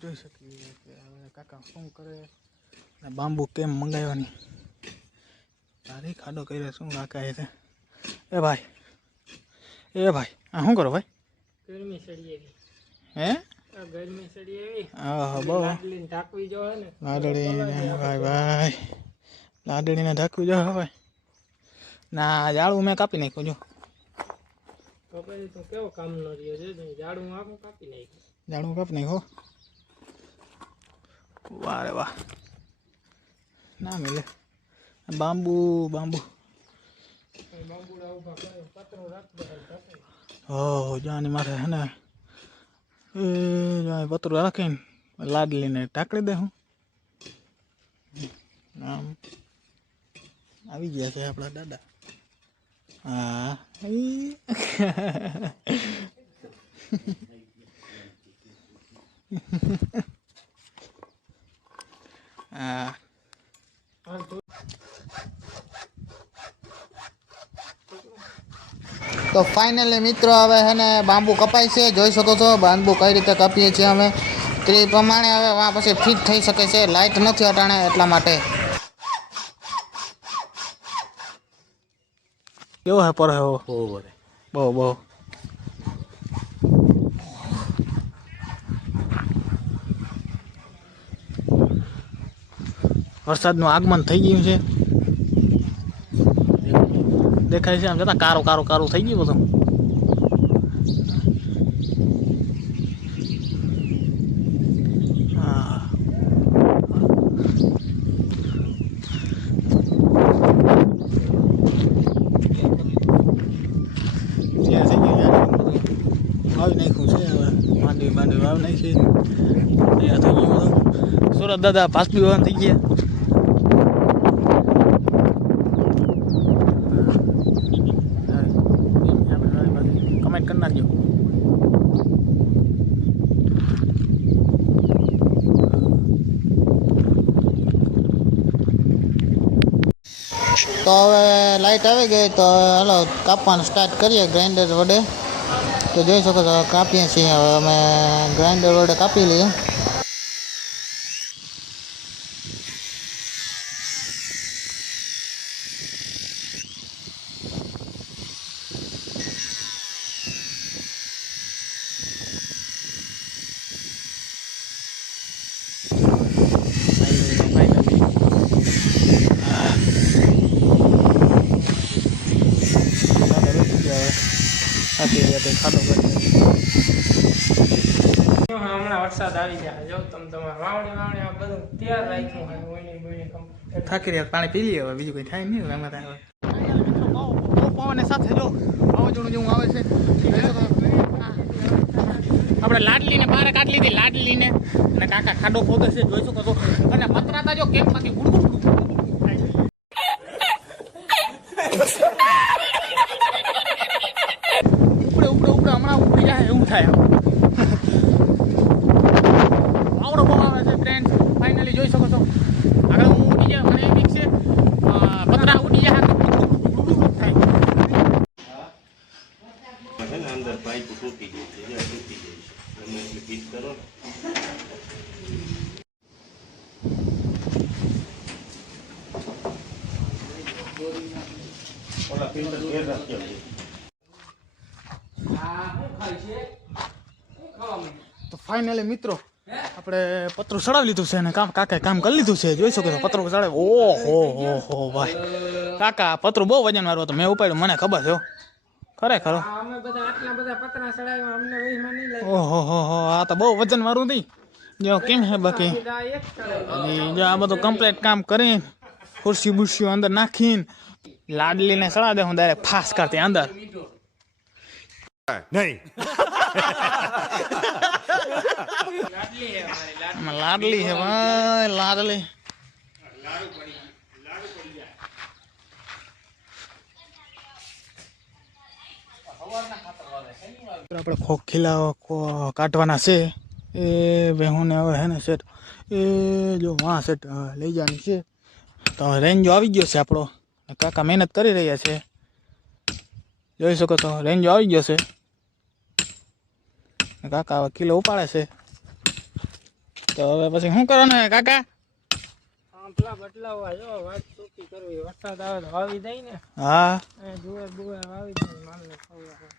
જોઈ શકીએ કે હવે કાકા શું કરે ને બાંબુ કેમ મંગાવવાની તારી ખાડો કર્યો શું કાકા એ છે એ ભાઈ આ શું કરો ભાઈ ગરમી સડી એવી હે ગરમી સડી એવી બહુ લાડલીને ઢાંકવી જો હે ને લાડડીને ભાઈ લાડડીને ઢાંકવી જો ભાઈ ના જાળું મેં કાપી નાખ્યું જો કપાઈ તો કેવો કામ નો રહ્યો છે ઝાડું આખું કાપી નાખ્યું જાળું કાપી નાખ્યો વાહ રે વાહ ના મિલે બાંબુ બાંબુડા ઉભા કરે પતરો રાખતો જાની મારે હે ને એ પતરું રાખીને લાડલીને ટાંકડી દે હું આમ આવી ગયા છે આપણા દાદા હા હા તો ફાઇનલી મિત્રો હવે છે ને બાંબુ કપાય છે જોઈ શકો છો બાંબુ કઈ રીતે કાપીએ છીએ અમે તે પ્રમાણે હવે આ પછી ફિટ થઈ શકે છે લાઇટ નથી અટાણે એટલા માટે કેવો હે પર બહુ વરસાદનું આગમન થઈ ગયું છે દેખાય છે આમ જતા કારું થઈ ગયું બધું હા વાવી નાખ્યું છે હવે માંડવી વાવી નાખી તૈયાર થઈ ગયું બધું સુરત દાદા પાસબી વાહન થઈ ગયા કમેન્ટ કરી નાખજો તો હવે લાઈટ આવી ગઈ તો હાલો કાપવાનું સ્ટાર્ટ કરીએ ગ્રાઇન્ડર વડે તો જોઈ શકો છો કાપીએ છીએ હવે અમે ગ્રાઇન્ડર વડે કાપી લઈએ હમણાં વરસાદ આવી જાય જો તમારે વાવણી આ બધું તૈયાર રાખ્યું હોય થાકી રહ્યા પાણી પી લઈએ હવે બીજું કંઈ થાય નહીં એમાં થાય પવન સાથે જો વાવાઝોડું જેવું આવે છે આપણે લાડલીને બહાર કાઢી લીધી લાડલીને અને કાકા ખાડો ખોદે છે જોઈ શકો છો અને પતરાતા જો કેમ બાકી ગુડગુડ ઉપડે હમણાં ઉપડી જાય એવું થાય આવડો બહુ આવે છે ફ્રેન્ડ ફાઇનલી જોઈ શકો છો આગળ હું ઉડી જાય મને એમ છે પતરા ઉડી જાય થાય અંદર પાઇપ તૂટી ગઈ છે તૂટી ગઈ છે તમે એટલે ફિટ કરો ઓલા ફિલ્ટર ઘેર રાખ્યો છે તો ફાઇનલી મિત્રો આપણે પતરું ચડાવી લીધું છે અને કાકાએ કામ કરી લીધું છે જોઈ શકો છો પતરું ચડાવે ઓહો ભાઈ કાકા પતરું બહુ વજન વાળું હતું મેં ઉપાડ્યું મને ખબર છે ખરેખર ઓહો આ તો બહુ વજન વાળું નહીં જો કેમ છે બાકી જો આ બધું કમ્પ્લીટ કામ કરીને ખુરશી બુરશીઓ અંદર નાખીને લાડલીને ચડા દે હું ડાયરેક્ટ ફાસ કરતી અંદર નહીં લાડલી છે ભાઈ લાડલી આપણે ખોખીલા કાઢવાના છે એ વેહુને હવે હે ને સેટ એ જો વાં સેટ લઈ જવાની છે તો રેન્જો આવી ગયો છે આપણો કાકા મહેનત કરી રહ્યા છે જોઈ શકો તો રેન્જો આવી ગયો છે કાકા હવે કિલો ઉપાડે છે તો હવે પછી શું કરવાનું હે કાકા? આંપલા બદલાવા જો વાત સૂકી કરવી, વરસાદ આવે તો વાવી દઈ ને. હા જુવાર બુવાર વાવી દઈ માલને ખવડાવવા.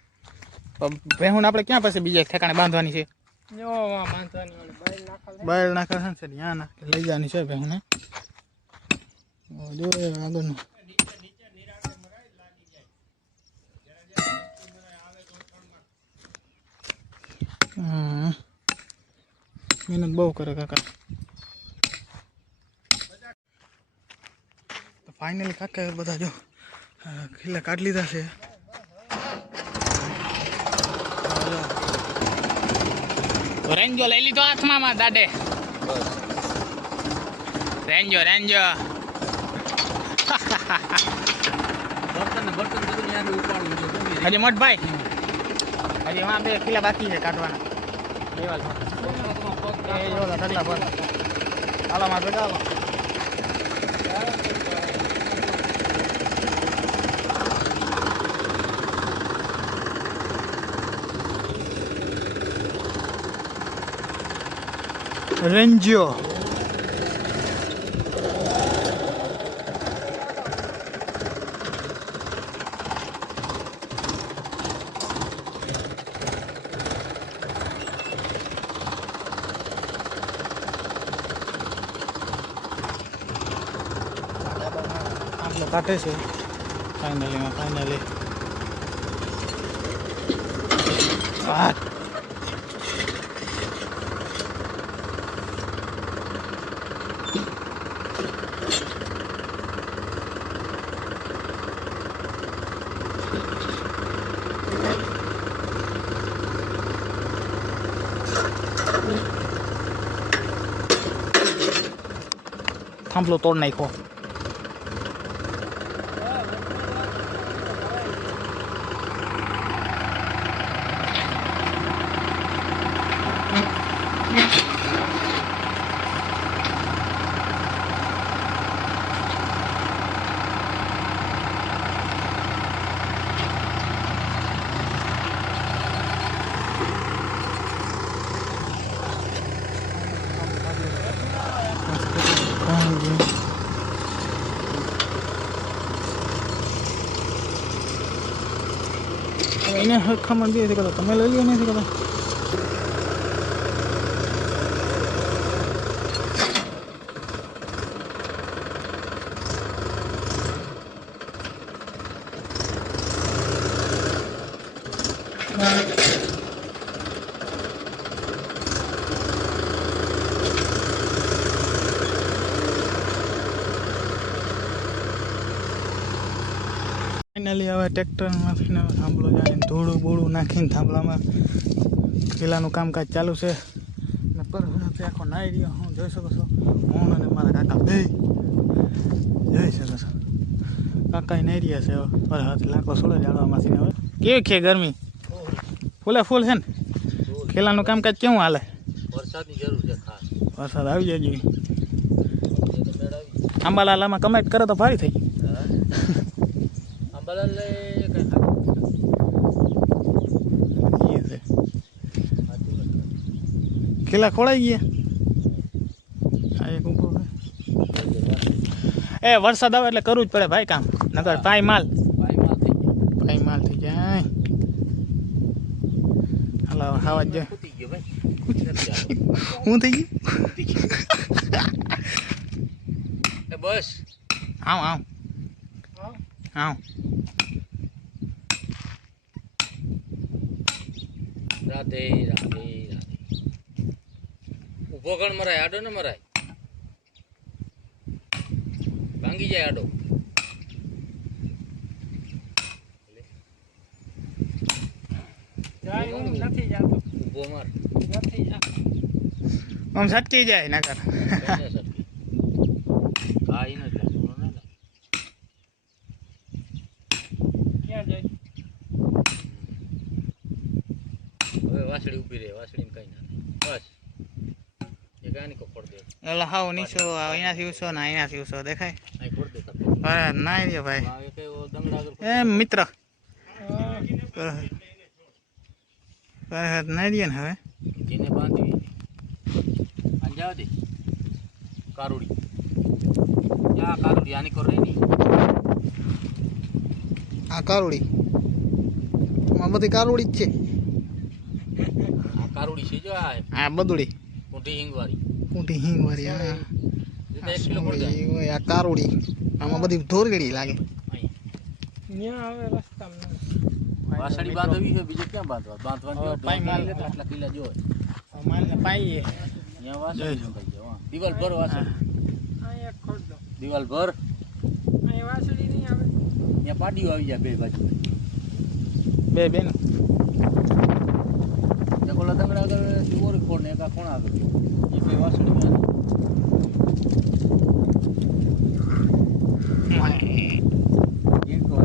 તો ભેહું આપણે ક્યાં પછી બીજા ઠેકાણે બાંધવાની છે? જો વા બાંધવાની ઓલી બાઈલ નાખા દે. બહાર નાખે છે ને ત્યાં નાખી લઈ જવાની છે ભેહુંને. જો આગળનું મહેનત બહુ કરે કાકા. તો ફાઇનલી કાકા બધા જો ખીલા કાઢી લીધા છે. રેન્જો લઈ લીધો હાથમાં દાડે. રેન્જો રેન્જો હજી મોટભાઈ હજી એમાં 2 કિલા બાકી છે કાઢવાના. ઢગલા પર હાલો માં ભેગા હાલો. રેન્જો કાઢે છે ફાઇનલી થાંભલો તોડ નાખ્યો. એને હરખામણ દે કરતા તમે લઈ લો નથી કરતા. ફાઇનલી હવે ટ્રેક્ટરમાંથી થાંભલો જાય ધોળું બોળું નાખીને થાંભલામાં ખીલાનું કામકાજ ચાલુ છે. ને પરથી આખો નાઈ રહ્યો હું જોઈ શકો છો. હું અને મારા કાકા બે જોઈ શકો છો. કાકા નાઈ રહ્યા છે. હવે હાથ લાકડો છોડે જાળવામાંથી હવે કેવી છે ગરમી? ફૂલે ફૂલ છે ને. ખીલાનું કામકાજ કેવું હાલે? વરસાદની જરૂર છે ખાસ. વરસાદ આવી જાય જોઈએ. આંબાલાલામાં કમેન્ટ કરે તો ભારી થઈ. ખીલા ખોળાઈ ગયા. એ વરસાદ આવે એટલે કરવું જ પડે ભાઈ કામ, નકર પાય માલ થઈ જાય. હાલો ખાવા જ હું થઈ ગયું બસ આવ રાધે રાધે ઉભો કણ મરાય, આડો ન મરાય, ભાંગી જાય આડો. નથી જાતો, ઉભો માર, નથી જાતો. આમ સટકી જાય નકર. હા એને ક્યાં જાય? હવે વાસળી ઉભી રહે, વાસળી કઈ ના બસ એક આની કોડ દે. એલા હાવ નીચો અહીંયાથી ઉસો ને અહીંયાથી ઉસો દેખાય. અહીં કોડ દે. અરે ના રે ભાઈ, આ કે ઓ દંગડા આગળ એ મિત્ર ના રે ને હવે જીને બાંધી અંજા જાવ દે કારુડી યા કારુડી આની કર રહી ની આ કારુડી આ બધી કારુડી જ છે આ કારુડી છે જો આ બદુડી મોટી હિંગવારી કુંટી હિંગ વાળી આ જે 1 કિલો પડે ઓય આ કારુડી આમાં બધી ધોરગડી લાગે ત્યાં હવે રસ્તામાં વાસળી બાંધવી છે બીજે ક્યાં બાંધવા બાંધવાની પાઈ માલ આટલા કિલા જો માલને પાઈએ અહીંયા વાસળી થઈ જાવ દિવાલ ભર વાસળી અહીંયા ખોડ દો દિવાલ ભર અહીંયા વાસળી નહીં આવે અહીંયા પાડીઓ આવી જાય બે બાજુ બે બેન જકોલા દંગડા આગળ દિવાલ ખોડ ને એક આ ખૂણા આગળ એ બે વાસળી આવે એક તો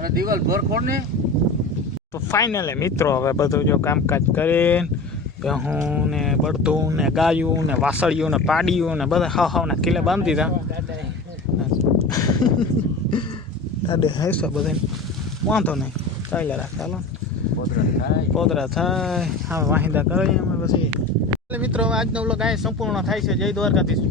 અને દિવાલ ભર ખોડ ને તો ફાઇનલી મિત્રો હવે બધું જો કામકાજ કરીને ભેહું ને બળદું ને ગાયું ને વાસળીયું ને પાડીયું ને બધા હાવના કિલ્લે બાંધી દીધા દાદે હેસો બધાને વાંધો નહીં ચાલ્યા રાખ ચાલો પોદરા થાય હા વાહિંદા કરીએ અમે પછી એટલે મિત્રો હવે આજનો વ્લોગ અહીં સંપૂર્ણ થાય છે જય દ્વારકાધીશ